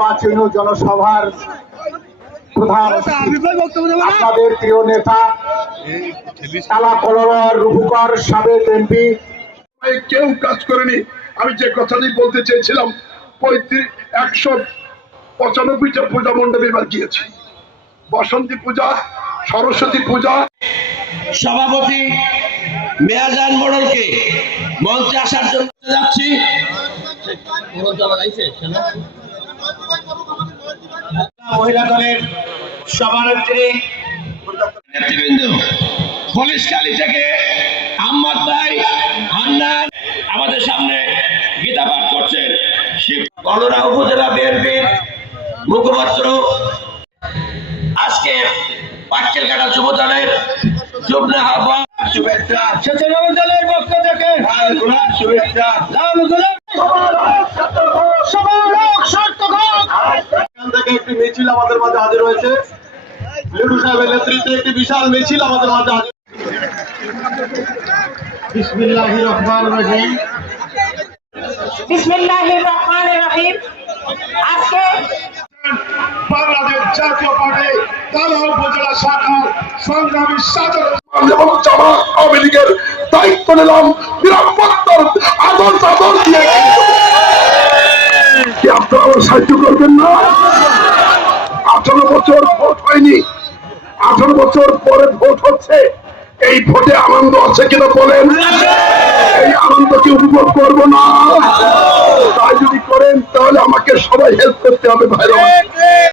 নির্বাচনী জনসভার প্রধান আপনাদের প্রিয় নেতা কালাকলর রূপকর সাবেক এমপি। কেউ কাজ করেনি। আমি যে কথাটি বলতে চেয়েছিলাম, 195টা পূজা মণ্ডপে বাজিয়েছি। বসন্তী পূজা, সরস্বতী পূজা। সভাপতি মেয়াজান মোড়লকে মঞ্চে আসার জন্য যাচ্ছি। মহিলা দলের সভানেত্রী নেতৃবৃন্দ, পুলিশখালী থেকে আহমদ ভাই হান্নান আমাদের সামনে গীতা পাঠ করছেন। গণনা উপজেলা বিএনপির মুখপাত্র, আজকে পাটকেলকাটা যুব দলের যুগ্ম আহ্বায়ক, শুভেচ্ছা দলের পক্ষ থেকে শুভেচ্ছা। একটি মিছিল আমাদের মাঝে হাজির হয়েছে। লিটু সাহেবের নেতৃত্বে একটি বিশাল মিছিল আমাদের মাঝে হাজির। বিসমিল্লাহির রহমানির রহিম। বিসমিল্লাহির রহমানির রহিম। আজকে বাংলাদেশ জাতীয় পার্টি তালা উপজেলা শাখার সংগ্রামী সাধারণ এবং জামাত আওয়ামী লীগের দায়িত্ব নিলাম নিরাপত্তার আদর দিয়ে। আপনারা আমার সাহায্য করবেন না? 18 বছর ভোট হয়নি, 18 বছর পরে ভোট হচ্ছে। এই ভোটে আনন্দ আছে কিনা বলেন? এই আনন্দকে উপভোগ করবো না? তাই যদি করেন তাহলে আমাকে সবাই হেল্প করতে হবে ভাইরা।